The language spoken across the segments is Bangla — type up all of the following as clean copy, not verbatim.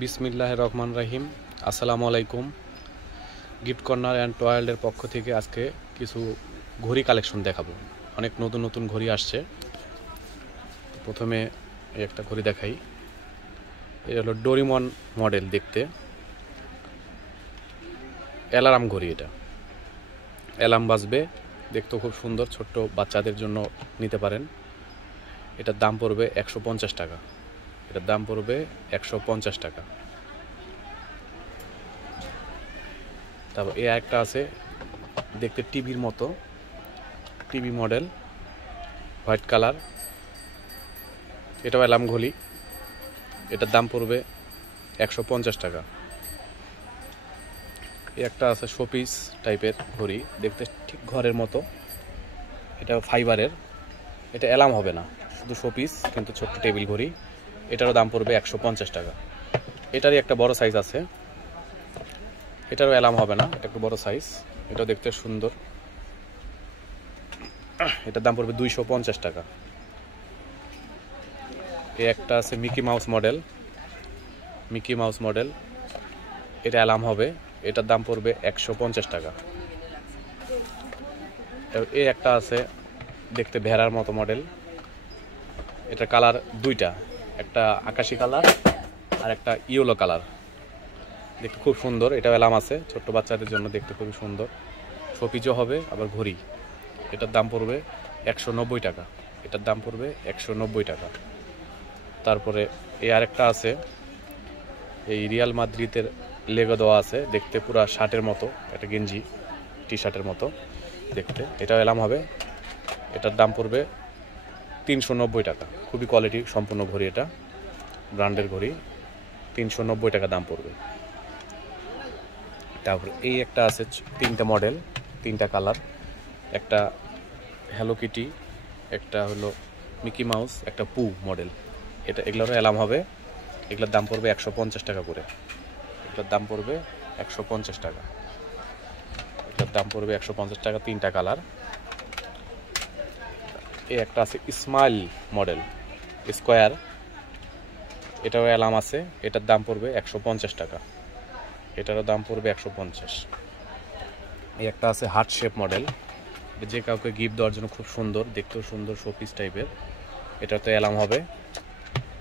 বিসমিল্লাহির রহমান রহিম। আসসালামু আলাইকুম। গিফট কর্নার অ্যান্ড টয়ার্ল্ডের পক্ষ থেকে আজকে কিছু ঘড়ি কালেকশন দেখাবো। অনেক নতুন নতুন ঘড়ি আসছে। প্রথমে একটা ঘড়ি দেখাই। এটা হলো ডোরিমন মডেল, দেখতে অ্যালার্ম ঘড়ি। এটা অ্যালার্ম বাজবে, দেখতেও খুব সুন্দর। ছোট্ট বাচ্চাদের জন্য নিতে পারেন। এটার দাম পড়বে 150 টাকা। এটার দাম পড়বে 150 টাকা। তারপর এ একটা আছে, দেখতে টিভির মতো, টিভি মডেল, হোয়াইট কালার। এটাও অ্যালার্ম ঘড়ি। এটার দাম পড়বে 150 টাকা। একটা আছে শোপিস টাইপের ঘড়ি, দেখতে ঠিক ঘরের মতো। এটা ফাইবারের। এটা অ্যালার্ম হবে না, শুধু শোপিস, কিন্তু ছোট্ট টেবিল ঘড়ি। এটারও দাম পড়বে 150 টাকা। এটারই একটা বড় সাইজ আছে, এটারও অ্যালার্ম হবে না, এটা একটু বড় সাইজ। এটাও দেখতে সুন্দর। এটার দাম পড়বে 250 টাকা। একটা আছে Mickey mouse model, Mickey mouse model. এটা অ্যালার্ম হবে, এটার দাম পড়বে 150 টাকা। একটা আছে দেখতে ভেড়ার মতো মডেল। এটার কালার দুইটা, একটা আকাশি কালার আর একটা ইয়েলো কালার। দেখতে খুব সুন্দর। এটা অ্যালার্ম আছে, ছোট্ট বাচ্চাদের জন্য দেখতে খুবই সুন্দর। শোপিজও হবে, আবার ঘড়ি। এটার দাম পড়বে 190 টাকা। এটার দাম পড়বে 190 টাকা। তারপরে আরেকটা আছে, এই রিয়াল মাদ্রিদের লেগো দেওয়া আছে, দেখতে পুরা শার্টের মতো, একটা গেঞ্জি টি শার্টের মতো দেখতে। এটা অ্যালার্ম হবে, এটার দাম পড়বে 390 টাকা। খুবই কোয়ালিটি সম্পূর্ণ ঘড়ি, এটা ব্র্যান্ডের ঘড়ি। 390 টাকা দাম পড়বে। তারপরে একটা আছে, তিনটা মডেল, তিনটা কালার। একটা হ্যালো কিটি, একটা হলো মিকি মাউস, একটা পু মডেল। এগুলোরও অ্যালার্ম হবে। এগুলোর দাম পড়বে 150 টাকা করে। এগুলোর দাম পড়বে 150 টাকা। এটার দাম পড়বে 150 টাকা। তিনটা কালার। একটা আছে স্মাইল মডেল, স্কোয়ার। এটারও অ্যালার্ম আছে। এটার দাম পড়বে 150 টাকা। এটারও দাম পড়বে 150। একটা আছে হার্ট শেপ মডেল, যে কাউকে গিফট দেওয়ার জন্য খুব সুন্দর, দেখতেও সুন্দর, শোপিস টাইপের। এটাতে অ্যালার্ম হবে।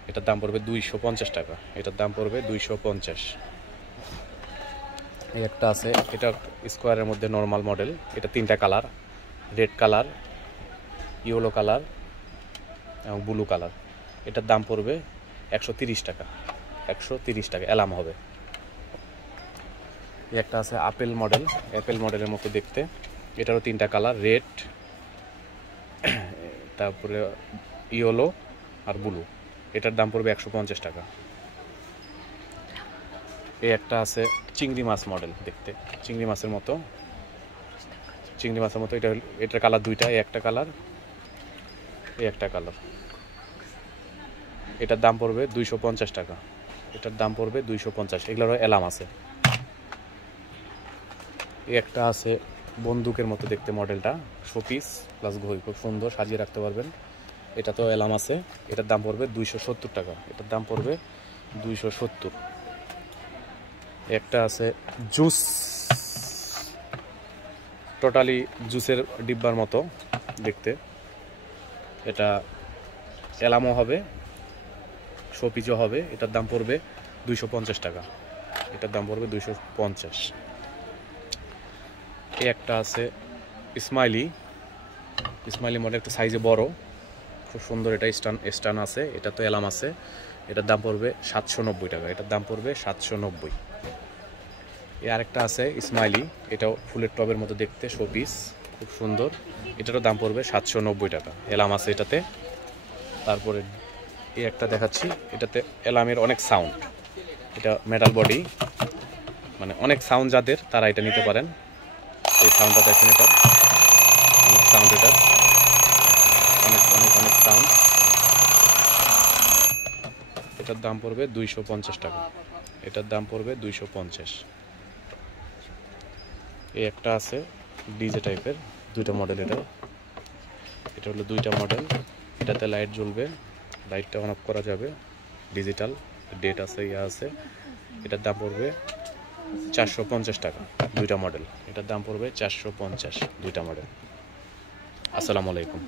এটার দাম পড়বে 250 টাকা। এটার দাম পড়বে 250। একটা আছে, এটা স্কোয়ারের মধ্যে নর্মাল মডেল। এটা তিনটা colour, red colour, yellow colour এবং ব্লু কালার। এটার দাম পড়বে 130 টাকা। 130 টাকা, অ্যালার্ম হবে। একটা আছে আপেল মডেল, অ্যাপেল মডেলের মতো দেখতে। এটারও তিনটা কালার, রেড, তারপরে ইয়েলো আর ব্লু। এটার দাম পড়বে 150 টাকা। একটা আছে চিংড়ি মাছ মডেল, দেখতে চিংড়ি মাছের মতো, চিংড়ি মাছের মতো। এটার কালার দুইটা, একটা কালার, একটা কালার। এটার দাম পড়বে 250 টাকা। এটার দাম পড়বে 250। এগুলোরও অ্যালার্ম আছে। একটা আছে বন্দুকের মতো দেখতে মডেলটা, শোপিস প্লাস ঘড়ি, খুব সুন্দর, সাজিয়ে রাখতে পারবেন। এটা তো অ্যালার্ম আছে। এটার দাম পড়বে 270 টাকা। এটার দাম পড়বে 270। একটা আছে জুস, টোটালি জুসের ডিব্বার মতো দেখতে। এটা অ্যালার্মও হবে, শোপিসও হবে। এটার দাম পড়বে 250 টাকা। এটার দাম পড়বে 250। একটা আছে স্মাইলি, স্মাইলি মডেল, একটু সাইজে বড়, খুব সুন্দর। এটা স্টান আছে, এটা তো অ্যালার্ম আছে। এটার দাম পড়বে 790 টাকা। এটার দাম পড়বে 790। আরেকটা আছে স্মাইলি, এটাও ফুলের টবের মতো দেখতে, শোপিস, খুব সুন্দর। এটারও দাম পড়বে 790 টাকা। অ্যালার্ম আছে এটাতে। তারপরে একটা দেখাচ্ছি, এটাতে অ্যালার্মের অনেক সাউন্ড। এটা মেটাল বডি, মানে অনেক সাউন্ড যাদের, তারা এটা নিতে পারেন। এই সাউন্ডটা দেখেন, এটা অনেক সাউন্ড, এটা অনেক অনেক অনেক সাউন্ড। এটার দাম পড়বে 250 টাকা। এটার দাম পড়বে 250। একটা আছে ডিজে টাইপের, দুইটা মডেল। এটা হলো দুইটা মডেল। এটাতে লাইট জ্বলবে, লাইটটা অন অফ করা যাবে, ডিজিটাল, ডেট আছে, আছে। এটার দাম পড়বে 450 টাকা, দুইটা মডেল। এটার দাম পড়বে 450, দুইটা মডেল। আসসালামু আলাইকুম।